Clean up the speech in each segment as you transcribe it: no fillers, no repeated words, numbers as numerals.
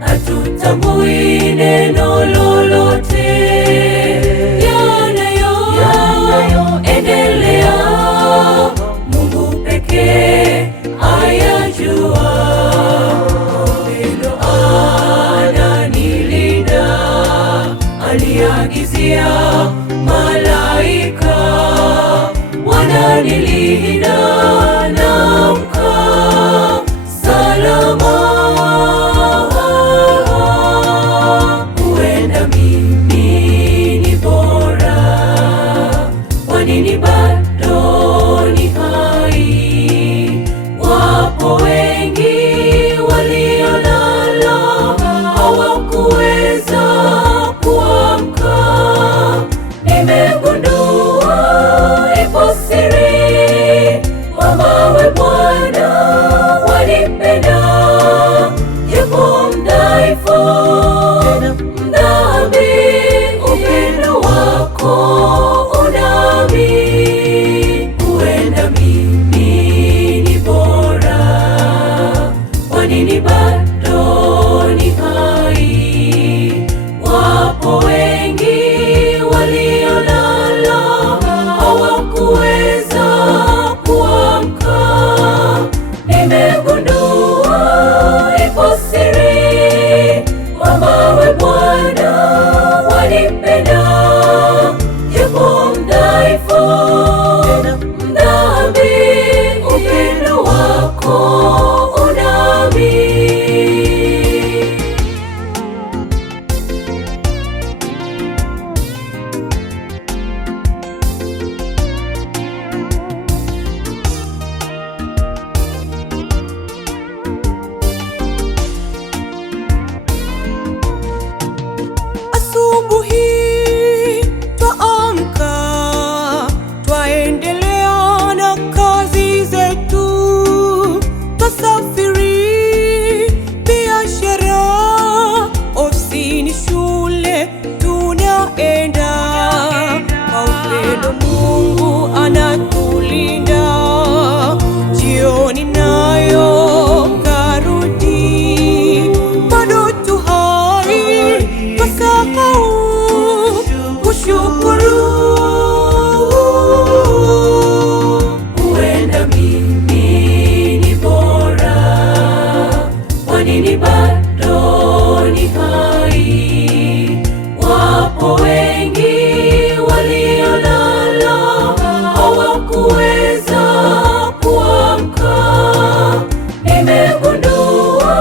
hatutambui neno lolote yanayoendelea. Mungu pekee ayajua. Upendo ananilinda, aliagizia malaika wananilinda, naamka salama. Huenda mimi ni bora, kwa nini bado ni hai? Wapo wengi waliolala, hawakuweza kuamka. Nimegundua ipo siri, mamawe Bwana wanipenda, japo mdhaifu, mdhambi, upendo wako unami. Huenda mimi ni bora, kwa nini bado ni hai? Wapo wengi waliolala, hawakuweza kuamka. Nimegundua ipo siri, mamawe Bwana wanipenda, japo mdhaifu, mdhambi, upendo wako unami. Asubuhi twaamka, twaendelea na kazi zetu, twasafiri biashara, ofisini, shule tunaenda. Kwa upendo Mungu anatulinda, jioni nayo karudi, bado tu hai, twasahau kushukuru. Huenda mimi ni bora, kwa nini bado ni hai? Wapo wengi waliolala, hawakuweza kuamka. Nimegundua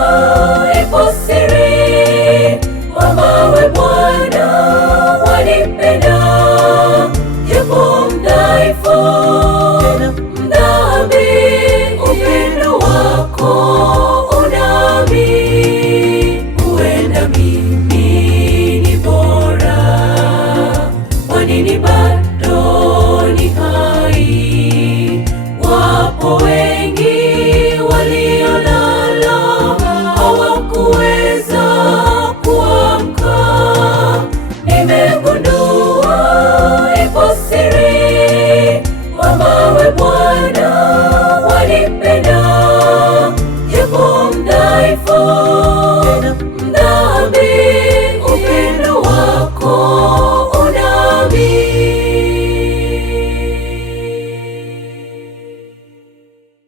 ipo siri, mamawe Bwana wanipenda, japo mdhaifu, mdhambi, upendo wako unami. Huenda mimi ni bora, kwa nini bado ni hai? Wapo